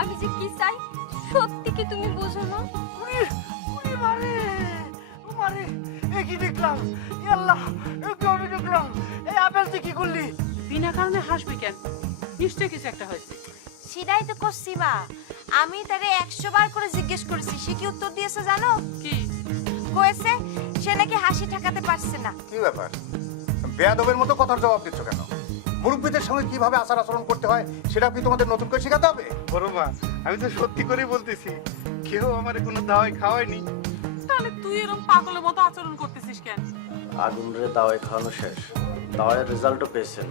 আমি যে কি চাই সত্যি কি তুমি বোঝো না? উনি উনি মারে মারে এ কি দেখলাম আল্লাহ এ কি আমি দেখলাম এই আপেল তুই কি করলি বিনা কারণে হাসবি কেন? নিশ্চয় কিছু একটা হয়েছে। সেটাই তো করছি মা, আমি তারে 100 বার করে জিজ্ঞেস করেছি, সে কি উত্তর দিয়েছে জানো? কি? কয়েছে সে নাকি হাসি ঠেকাতে পারছে না। কি ব্যাপার, বেয়াদবের মতো কথার জবাব দিচ্ছ কেন? মুরব্বীদের সঙ্গে কিভাবে আচার আচরণ করতে হয় সেটা কি তোমাদের নতুন করে শেখাতে হবে? বড় মা, আমি তো সত্যি করেই বলতেছি, কেউ আমারে কোনো দাওয়াই খাওয়ায়নি। তাহলে তুই এরকম পাগলের মতো আচরণ করতেছিস কেন? আগুন রে দাওয়াই খাওয়ানো শেষ, দাওয়াইয়ের রেজাল্টও পেয়েছেন।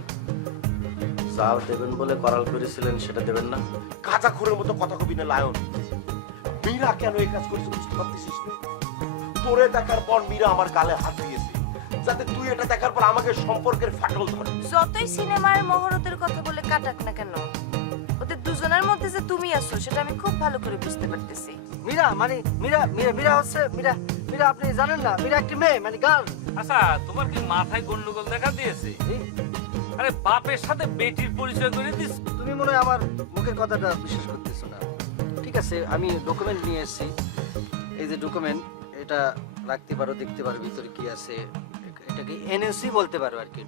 যা দেবেন বলে করাল করেছিলেন সেটা দেবেন না? কাঁচা খুরের মতো কথা কবি না লায়ন। মীরা কেন এই কাজ করেছে বুঝতে পারতেছিস না? তোরে দেখার পর মীরা আমার গালে হাত দিয়েছে, যাতে তুই এটা দেখার পর আমাকে সম্পর্কের ফাটল ধরে। যতই সিনেমার মহরতের কথা বলে কাটাক না কেন, ওদের দুজনের মধ্যে যে তুমি আছো সেটা আমি খুব ভালো করে বুঝতে পারতেছি। মীরা মানে মীরা মীরা মীরা হচ্ছে মীরা মীরা আপনি জানেন না মীরা একটি মেয়ে মানে গার্ল। আচ্ছা, তোমার কি মাথায় গন্ডগোল দেখা দিয়েছে? আরে বাপের সাথে বেটির পরিচয় করে দিস। তুমি মনে হয় আমার মুখের কথাটা বিশ্বাস করতেছো না। ঠিক আছে, আমি ডকুমেন্ট নিয়ে এসেছি। এই যে ডকুমেন্ট, এটা রাখতে পারো, দেখতে পারো ভিতরে কি আছে। এটাকে এনএসসি বলতে পারো আর কি।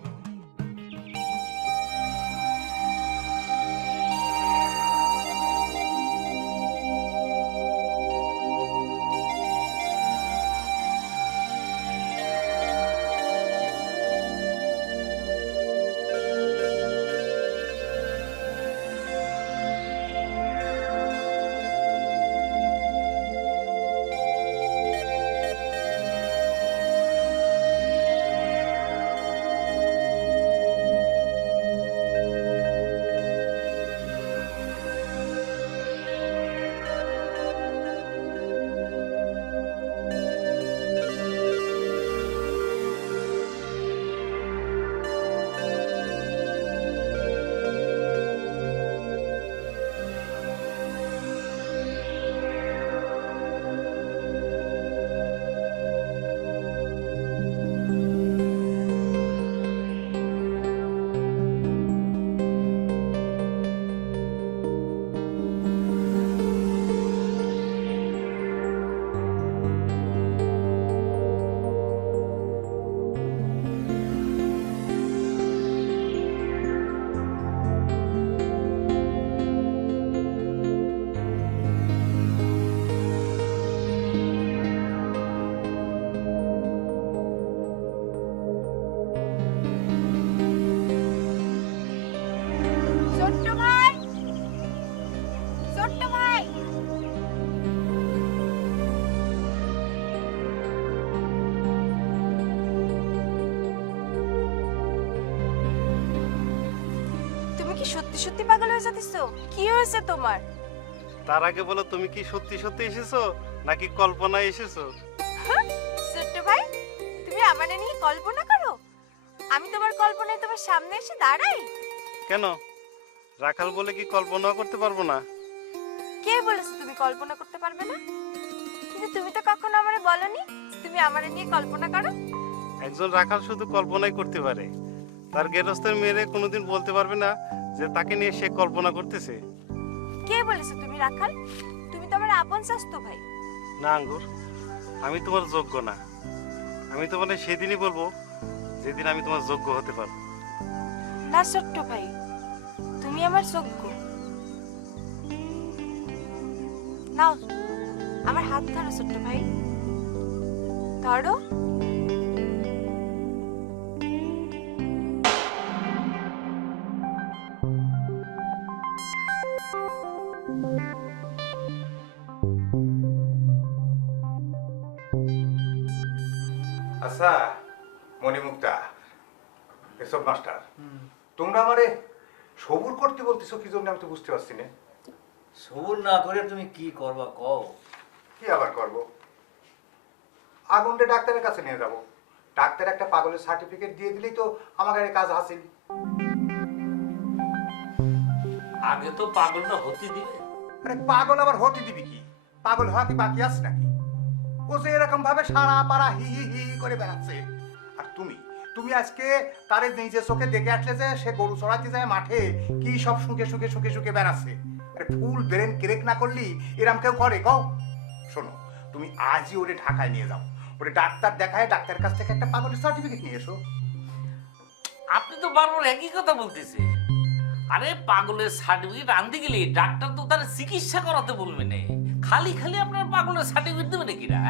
ছোট্ট ভাই, ছোট্ট ভাই, তুমি কি সত্যি সত্যি পাগল হয়ে যাচ্ছো? কি হয়েছে তোমার? তার আগে বলো, তুমি কি সত্যি সত্যি এসেছো নাকি কল্পনায় এসেছো? ছোট্ট ভাই, তুমি আমারে নিয়ে কল্পনা করো? আমি তোমার কল্পনায় তোমার সামনে এসে দাঁড়াই? কেন, রাখাল বলে কি কল্পনা করতে পারবো না? কে বলেছে তুমি কল্পনা করতে পারবে না? কিন্তু তুমি তো কখনো আমারে বলনি তুমি আমারে নিয়ে কল্পনা করো। একজন রাখাল শুধু কল্পনাই করতে পারে, তার গেরস্তের মেয়েরে কোনোদিন বলতে পারবে না যে তাকে নিয়ে সে কল্পনা করতেছে। কে বলেছে তুমি রাখাল? তুমি তো আমার আপন চাস্তো ভাই। না আঙ্গুর, আমি তোমার যোগ্য না। আমি তোমার সেদিনই বলবো যেদিন আমি তোমার যোগ্য হতে পারবো। না ছোট্ট ভাই, তুমি আমার যোগ্য। নাও আমার হাত ধরো ছোট্ট ভাই, ধরো। আচ্ছা মণিমুক্তা, এসব মাস্টার, তোমরা আমারে সবুর করতে বলতেছো কি জন্য আমি তো বুঝতে পারছি না। সবুর না করে তুমি কি করবা কও? কি আবার করব? আগুনটা ডাক্তারের কাছে নিয়ে যাব, ডাক্তার একটা পাগলের সার্টিফিকেট দিয়ে দিলেই তো আমাকে কাজ হাসিল। আগে তো পাগলটা হতে দিবে। আরে পাগল আবার হতে দিবি কি? পাগল হওয়া কি বাকি আছে নাকি? ও যে এরকম ভাবে সারা পাড়া হি হি হি করে বেড়াচ্ছে, আর তুমি তুমি আজকে তারে নিজের চোখে দেখে আসলে যে সে গরু চড়াতে যায় মাঠে কি সব সুখে সুখে সুখে সুখে বেড়াচ্ছে। আরে ফুল ব্রেন ক্রেক না করলি এরম কেউ করে কও? শোনো, তুমি আজই ওরে ঢাকায় নিয়ে যাও, ওরে ডাক্তার দেখায় ডাক্তারের কাছ থেকে একটা পাগলের সার্টিফিকেট নিয়ে এসো। আপনি তো বারবার একই কথা বলতেছে। আরে পাগলের সার্টিফিকেট আনতে গেলে ডাক্তার তো তার চিকিৎসা করাতে বলবে না, খালি খালি আপনার পাগলের সার্টিফিকেট দেবে নাকি না?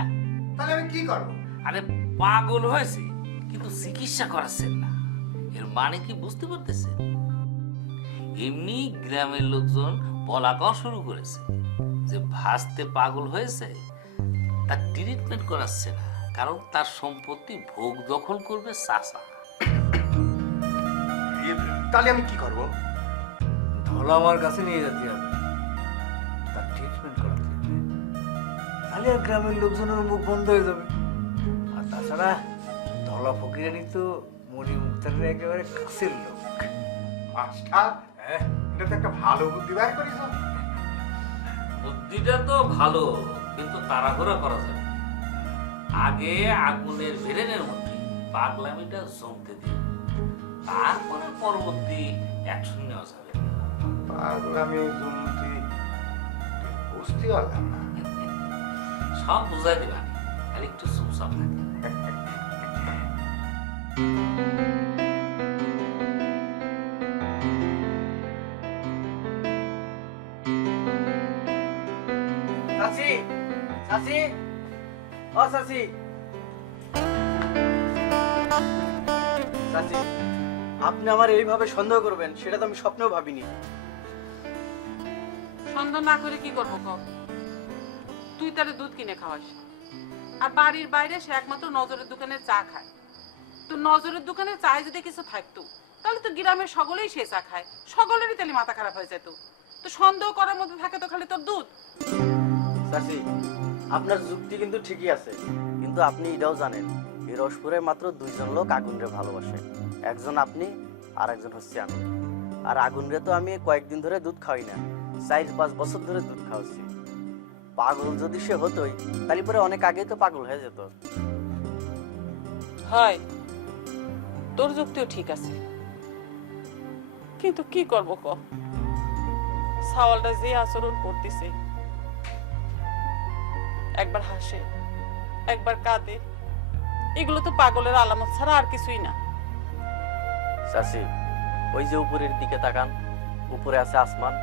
তাহলে আমি কি করবো? আরে পাগল হয়েছে কিন্তু চিকিৎসা করাচ্ছেন না, এর মানে কি বুঝতে পারতেছেন? এমনি গ্রামের লোকজন বলা কওয়া শুরু করেছে যে ভাসতে পাগল হয়েছে, তার ট্রিটমেন্ট করাচ্ছে না, কারণ তার সম্পত্তি ভোগ দখল করবে চাচা। তাহলে আমি কি করবো? ধলা আমার কাছে নিয়ে যেতে হবে, তার ট্রিটমেন্ট করাতে হবে। তাহলে আর গ্রামের লোকজনের মুখ বন্ধ হয়ে যাবে। আর তাছাড়া ধলা ফকিরানি তো মণি মুক্তারের একেবারে কাছের লোক। মাস্টার, এটা তো একটা ভালো বুদ্ধি বের করিস। বুদ্ধিটা তো ভালো, কিন্তু তাড়াহুড়া করা যাবে। আগে আগুনের ভেরেনের মধ্যে পাগলামিটা জমতে দিন, তারপরে পরবর্তী অ্যাকশন নেওয়া যাবে। পাগলামি জমতি বুঝতে পারলাম না। সব বুঝাই দিবেন, খালি একটু চুপচাপ থাকে। চাচি, চাচি, ও চাচি, চাচি, আপনি আমার এইভাবে সন্দেহ করবেন সেটা তো আমি স্বপ্নেও ভাবিনি। সন্দেহ না করে কি করবো কও? তুই তারে দুধ কিনে খাওয়াস, আর বাড়ির বাইরে সে একমাত্র নজরের দোকানে চা খায়। তো নজরের দোকানে চায় যদি কিছু থাকতো তাহলে তো গ্রামের সকলেই সে চা খায়, সকলেরই তাহলে মাথা খারাপ হয়ে যেত। তো সন্দেহ করার মধ্যে থাকে তো খালি তোর দুধ। চাচি, আপনার যুক্তি কিন্তু ঠিকই আছে, কিন্তু আপনি এটাও জানেন এই রসপুরে মাত্র দুইজন লোক আগুনরে ভালোবাসে, একজন আপনি আর একজন হচ্ছে আমি। আর আগুনরে তো আমি কয়েকদিন ধরে দুধ খাওয়াই না, 4-5 বছর ধরে দুধ খাওয়াচ্ছি। পাগল যদি সে হতোই তাহলে পরে অনেক আগেই তো পাগল হয়ে যেত। হয়, তোর যুক্তিও ঠিক আছে, কিন্তু কি করবো ক? সাওয়ালটা যে আচরণ করতেছে, একবার হাসে একবার কাঁদে, এগুলো তো পাগলের আলামত ছাড়া আর কিছুই না। চাচি, ওই যে উপরের দিকে তাকান, উপরে আছে আসমান,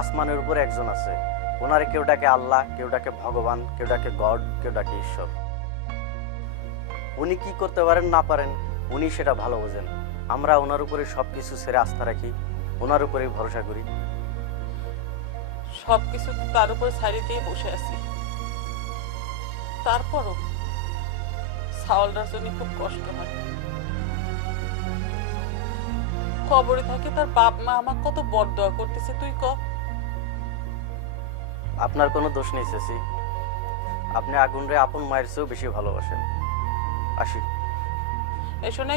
আসমানের উপরে একজন আছে, ওনারে কেউ ডাকে আল্লাহ, কেউ ডাকে ভগবান, কেউ ডাকে গড, কেউ ডাকে ঈশ্বর। উনি কি করতে পারেন না পারেন উনি সেটা ভালো বোঝেন। আমরা ওনার উপরে সবকিছু ছেড়ে আস্থা রাখি, ওনার উপরেই ভরসা করি। সবকিছু তো তার উপর ছাড়িতেই বসে আছি, তারপরও সাওয়ালটার জন্য খুব কষ্ট হয়। খবরে থাকে তার বাপ মা আমার কত বড়দোয়া করতেছে, তুই ক? আপনার কোনো দোষ নেই চাচি, আপনি আগুনরে আপন মায়ের চেয়েও বেশি ভালোবাসেন। আসি। এই শোনে,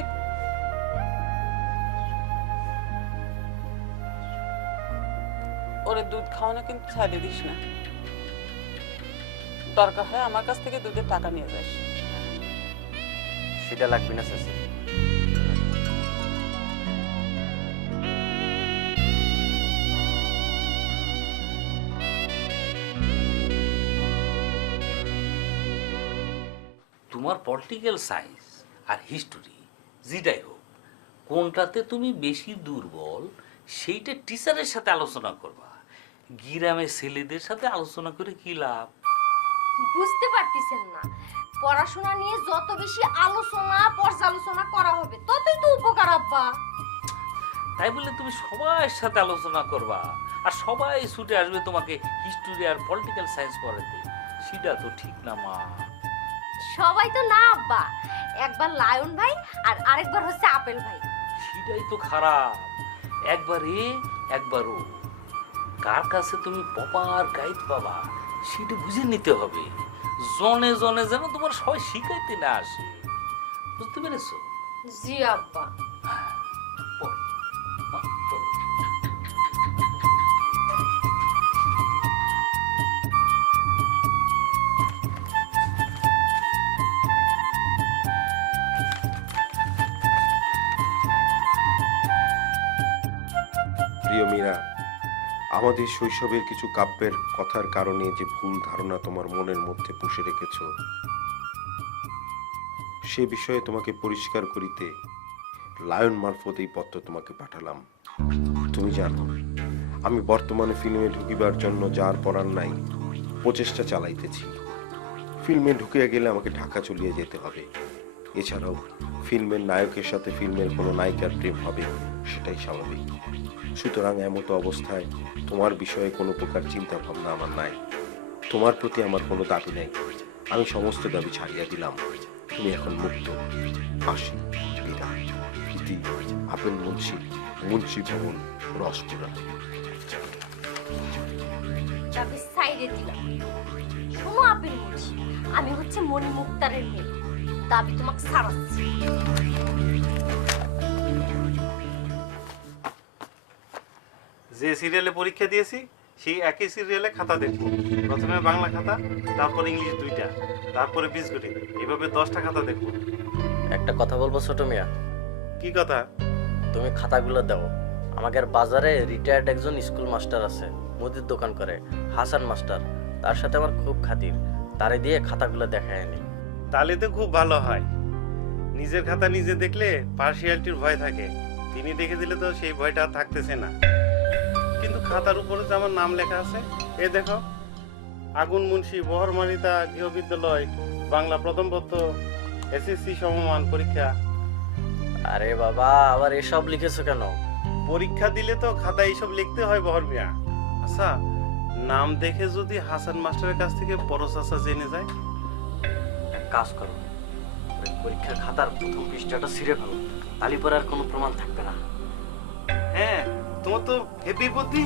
ওরে দুধ খাওয়ানো কিন্তু ছাড়িয়ে দিস না, দরকার হয় আমার কাছ থেকে দুধের টাকা নিয়ে যাস। সেটা লাগবে না চাচি। তোমার পলিটিক্যাল সায়েন্স আর হিস্টোরি যেটাই হোক, কোনটাতে তুমি বেশি দুর্বল সেইটা টিচারের সাথে আলোচনা করবা। গ্রামের ছেলেদের সাথে আলোচনা করে কি লাভ? বুঝতে পারতেছেন না, পড়াশোনা নিয়ে যত বেশি আলোচনা পর্যালোচনা করা হবে ততই তো উপকার আব্বা। তাই বলে তুমি সবার সাথে আলোচনা করবা আর সবাই ছুটে আসবে তোমাকে হিস্টোরি আর পলিটিক্যাল সায়েন্স পড়াতে, সেটা তো ঠিক না মা। সবাই তো না আব্বা, একবার লায়ন ভাই আর আরেকবার হচ্ছে আপেল ভাই। সেটাই তো খারাপ, একবার এ একবার ও, কার কাছে তুমি প্রপার গাইড পাবা সেটা বুঝে নিতে হবে। জনে জনে যেন তোমার সবাই শিখাইতে না আসে, বুঝতে পেরেছো? জি আব্বা। পড়ো, মা, পড়ো। প্রিয় মীরা, আমাদের শৈশবের কিছু কাব্যের কথার কারণে যে ভুল ধারণা তোমার মনের মধ্যে পুষে রেখেছ, সে বিষয়ে তোমাকে পরিষ্কার করিতে লায়ন মারফত এই পত্র তোমাকে পাঠালাম। তুমি জানো আমি বর্তমানে ফিল্মে ঢুকিবার জন্য যার পরার নাই প্রচেষ্টা চালাইতেছি। ফিল্মে ঢুকিয়া গেলে আমাকে ঢাকা চলিয়ে যেতে হবে। এছাড়াও ফিল্মের নায়কের সাথে ফিল্মের কোনো নায়িকার প্রেম হবে, সেটাই স্বাভাবিক। সুতরাং এমতো অবস্থায় তোমার বিষয়ে কোনো প্রকার চিন্তা ভাবনা আমার নাই। তোমার প্রতি আমার কোনো দাবি নাই, আমি সমস্ত দাবি ছাড়িয়া দিলাম। তুমি এখন মুক্ত। আসি, বিদায়। ইতি আপেল মুন্সি, মুন্সি ভবন, রসপুরা। দাবি সাইডে দিলাম। শোনো আপেল মুন্সি, আমি হচ্ছে মনি মুক্তারের মেয়ে, দাবি তোমাকে ছাড়াচ্ছি। যে সিরিয়ালে পরীক্ষা দিয়েছি সেই একই সিরিয়ালে খাতা দেখবো। প্রথমে বাংলা খাতা, তারপর ইংলিশ 2টা, তারপরে বীজগণিত, এইভাবে 10টা খাতা দেখবো। একটা কথা বলবো ছোট মিয়া, কি কথা? তুমি খাতাগুলো দাও আমাদের বাজারে। রিটায়ার্ড একজন স্কুল মাস্টার আছে, মুদির দোকান করে, হাসান মাস্টার। তার সাথে আমার খুব খাতির, তারে দিয়ে খাতাগুলো দেখায় আনি। তাহলে তো খুব ভালো হয়। নিজের খাতা নিজে দেখলে পার্সিয়ালিটির ভয় থাকে, তিনি দেখে দিলে তো সেই ভয়টা আর থাকতেছে না। কিন্তু খাতার উপরে যে আমার নাম লেখা আছে, এ দেখো, আগুন মুন্সি, বহরমানিতা গৃহ বিদ্যালয়, বাংলা প্রথম পত্র, এসএসসি সমমান পরীক্ষা। আরে বাবা, আবার এসব লিখেছো কেন? পরীক্ষা দিলে তো খাতায় এইসব লিখতে হয় বহর মিয়া। আচ্ছা, নাম দেখে যদি হাসান মাস্টারের কাছ থেকে পরচাচা জেনে যায়? এক কাজ করো, ওই পরীক্ষার খাতার প্রথম পৃষ্ঠাটা ছিঁড়ে ফেলো, তালি পরে আর কোনো প্রমাণ থাকবে না। হ্যাঁ, তোমার তো হেভি বুদ্ধি।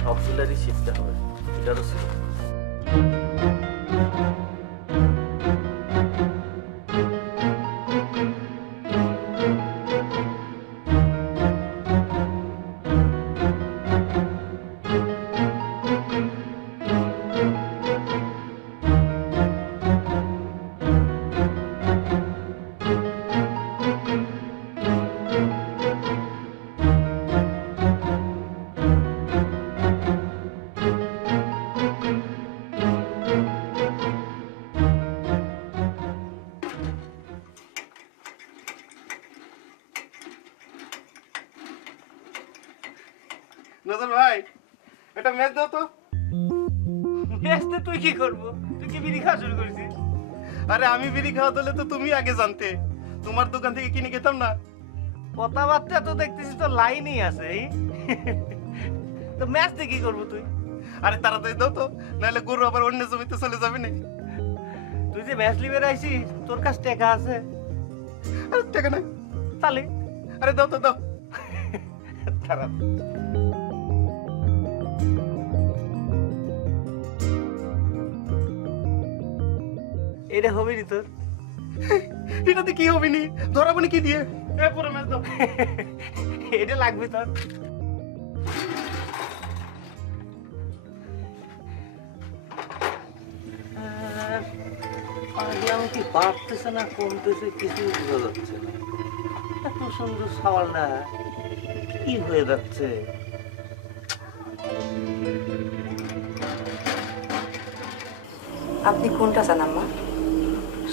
সবগুলারই শিখতে হবে, এটারও ছিল। নজর ভাই, এটা ম্যাচ দাও তো। ম্যাচতে তুই কি করবো? তুই কি বিড়ি খাওয়া শুরু করেছিস? আরে আমি বিড়ি খাওয়া দিলে তো তুমি আগে জানতে, তোমার দোকান থেকে কিনে খেতাম না। কথাবার্তা তো দেখতেছিস তো লাইনই আছে। তো ম্যাচতে কি করবো তুই? আরে তাড়াতাড়ি দাও তো, নাহলে গরু আবার অন্য জমিতে চলে যাবে না। তুই যে ম্যাচ লিবের আইছিস, তোর কাছে টাকা আছে? আরে টাকা নাই। তাহলে আরে দাও তো, দাও। তাড়াতাড়ি। এটা হবে নি তোর? এটাতে কি হবে নি? ধরাবো না কি দিয়ে? এ পুরো ম্যাচ দাও। এটা লাগবে তোর। আমি কি বাড়তেছে না কমতেছে কিছু বোঝা যাচ্ছে না। এত সুন্দর সওয়ালটা কি হয়ে যাচ্ছে? আপনি কোনটা চান আম্মা?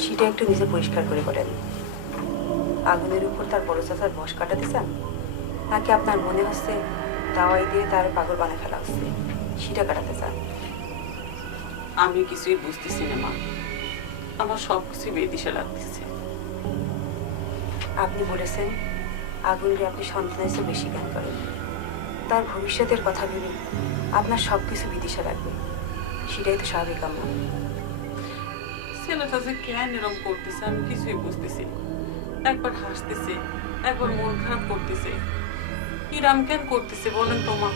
সেটা একটু নিজে পরিষ্কার করে বলেন। আগুনের উপর তার বড় চাচার বস কাটাতে চান, নাকি আপনার মনে হচ্ছে দাওয়াই দিয়ে তার পাগল বানায় ফেলা হচ্ছে, সেটা কাটাতে চান? আমি কিছুই বুঝতেছি না মা, আমার সব কিছু বেদিশা লাগতেছে। আপনি বলেছেন আগুনকে আপনি সন্তানের চেয়ে বেশি জ্ঞান করেন, তার ভবিষ্যতের কথা ভেবে আপনার সব কিছু বিদিশা লাগবে, সেটাই তো স্বাভাবিক আম্মা। ছেলেটা যে কেন এরকম করতেছে আমি কিছুই বুঝতেছি না। একবার হাসতেছে, একবার মন খারাপ করতেছে, কিরাম কেন করতেছে বলেন তো মা?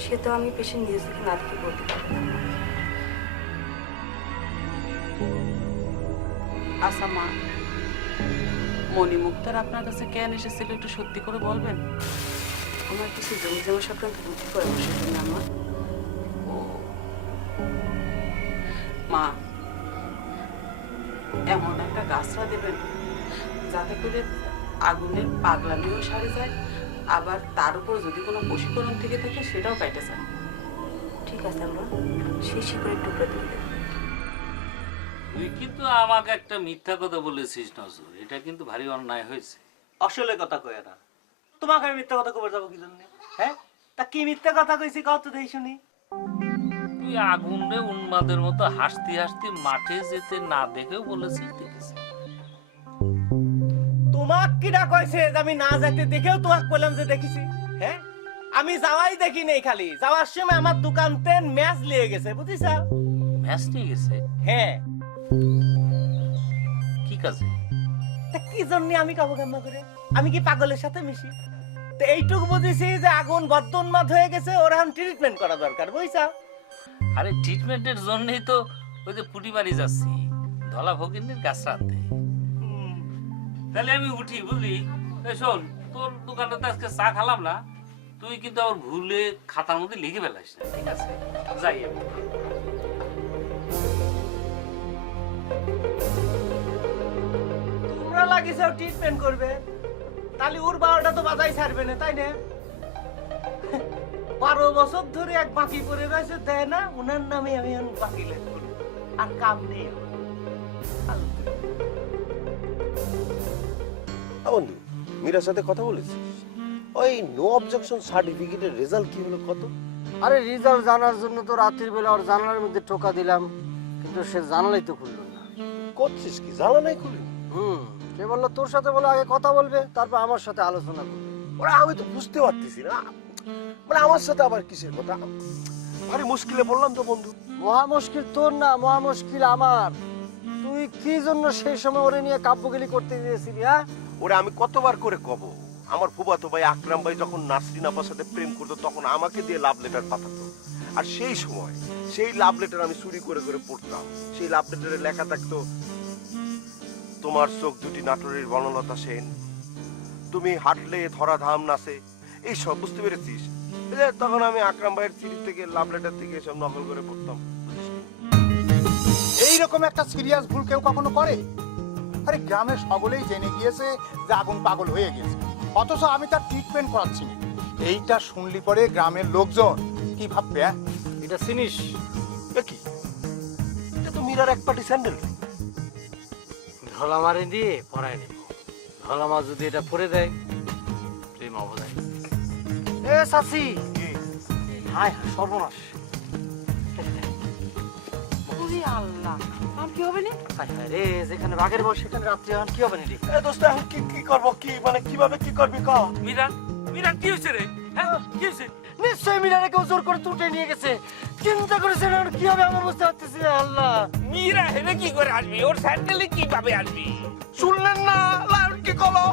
সে তো আমি পেশেন্ট নিজে থেকে না দেখে বলতে পারবো না। আচ্ছা মা, মনি মুক্তার আপনার কাছে কেন এসেছিল একটু সত্যি করে বলবেন? আমার কিছু জমি জমা সংক্রান্ত বুদ্ধি পরামর্শের জন্য আম্মা। মা মা এমন একটা গাছরা দেবেন যাতে করে আগুনের পাগলামিও সারে যায়, আবার তার উপর যদি কোনো বশীকরণ থেকে থাকে সেটাও কাটে যায়। ঠিক আছে আম্মা, সেই শিকড়ের টুকরো দিয়ে দেব। তুই কিন্তু আমাকে একটা মিথ্যা কথা বলেছিস নজর, এটা কিন্তু ভারী অন্যায় হয়েছে। আসলে কথা কয় না, তোমাকে আমি মিথ্যা কথা কবে যাবো কি জন্য? হ্যাঁ, তা কি মিথ্যা কথা কইছি কত দেই শুনি? তুই আগুনে উন্মাদের মতো হাসতে হাসতে মাঠে যেতে না দেখেও বলেছিস দেখেছি। তোমাক কিডা কইছে যে আমি না যেতে দেখেও তোমাক বললাম যে দেখেছি? হ্যাঁ, আমি যাওয়াই দেখি নাই, খালি যাওয়ার সময় আমার দোকানতে ম্যাচ লিয়ে গেছে, বুঝিস? ম্যাচ নিয়ে গেছে? হ্যাঁ। কি কাজে? তা কি জন্য আমি কাবু কান্না করে? আমি কি পাগলের সাথে মিশি? তো এইটুকু বুঝেছি যে আগুন বদ্ধ উন্মাদ হয়ে গেছে, ওর এখন ট্রিটমেন্ট করা দরকার, বুঝছা? আরে ট্রিটমেন্টের জন্যই তো ওই যে পুটি বাড়ি যাচ্ছি ধলা ফকিন্নির গাছ রাতে। তাহলে আমি উঠি, বুঝলি? এই শোন, তোর দোকানে তো আজকে চা খালাম না, তুই কিন্তু আবার ভুলে খাতার মধ্যে লিখে ফেলাস না, ঠিক আছে? যাই আমি। তোমরা লাগিয়েছো ট্রিটমেন্ট করবে, তাহলে ওর বারোটা তো বাজাই ছাড়বে না, তাই না? 12 বছর ধরে এক বাকি পরে রয়েছে, দেয় না, ওনার নামে আমি এখন বাকি লেখ করি, আর কাম নেই। বন্ধু, মীরার সাথে কথা বলেছিস? ওই নো অবজেকশন সার্টিফিকেটের রেজাল্ট কি হলো কত? আরে রেজাল্ট জানার জন্য তো রাত্রির বেলা ওর জানালার মধ্যে টোকা দিলাম, কিন্তু সে জানালাই তো খুললো না। করছিস কি, জানা নাই খুলি? সে বললো তোর সাথে বলে আগে কথা বলবে, তারপর আমার সাথে আলোচনা করবে। ওরা আমি তো বুঝতে পারতেছি না, মানে আমার সাথে আবার কিসের কথা? ভারী মুশকিলে বললাম তো বন্ধু। মহা মুশকিল তোর না, মহা মুশকিল আমার। তুই কি জন্য সেই সময় ওরে নিয়ে কাব্যগিলি করতে দিয়েছিলি? হ্যাঁ, ওরে আমি কতবার করে কব, আমার ফুফাতো ভাই আকরাম ভাই যখন নাসরিন আপার সাথে প্রেম করতো তখন আমাকে দিয়ে লাভ লেটার পাঠাতো, আর সেই সময় সেই লাভ লেটার আমি চুরি করে করে পড়তাম। সেই লাভ লেটারে লেখা থাকতো, তোমার চোখ দুটি নাটোরের বনলতা সেন, তুমি হাঁটলে ধরা ধাম নাচে, এই সব, বুঝতে পেরেছিস? তখন আমি আকরাম ভাইয়ের চিঠি থেকে লাভ লেটার থেকে সব নকল করে পড়তাম। এইরকম একটা সিরিয়াস ভুল কেউ কখনো করে? আরে গ্রামের সকলেই জেনে গিয়েছে যে আগুন পাগল হয়ে গেছে, অথচ আমি তার ট্রিটমেন্ট করাচ্ছি না। এইটা শুনলি পরে গ্রামের লোকজন কি ভাববে? এটা চিনিস? কি এটা তো মীরার এক পাটি স্যান্ডেল। ধলা মারে দিয়ে পরায় নেব, ধলা মা যদি এটা পরে দেয় প্রেম অবদায়। এ চাচি, হায় সর্বনাশ! আল্লাহ, আর কি হবে না? রে, যেখানে বাঘের বয়স সেখানে রাত্রি এখন কি হবে না রে? দোস্ত এখন কি করব, কি মানে কিভাবে কি করবি ক? মীরা, মীরা কি হয়েছে রে? হ্যাঁ, কি হয়েছে? নিশ্চয়ই মিনারে কেউ জোর করে তুটে নিয়ে গেছে। চিন্তা করেছেন এখন কি হবে আমি বুঝতে পারতেছি না। আল্লাহ, মীরা হেরে কি করে আসবি? ওর স্যান্ডেলে কিভাবে আসবি? শুনলেন না লায়ন কি কলো?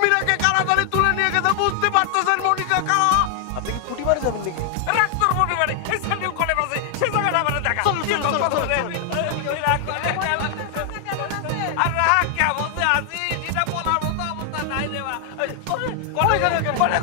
মীরাকে কারাগারে তুলে নিয়ে গেছে, বুঝতে পারতেছেন মনিকা কা? আপনি কি ফুটি মারে যাবেন নাকি? রাখ তোর মনে মানে, এই স্যান্ডেল কোনে বাজে সে জায়গাটা আমারে দেখা। আর রাখ কেমন যে আছি, যেটা বলার মতো অবস্থা নাই রে বা। করে রে, করে।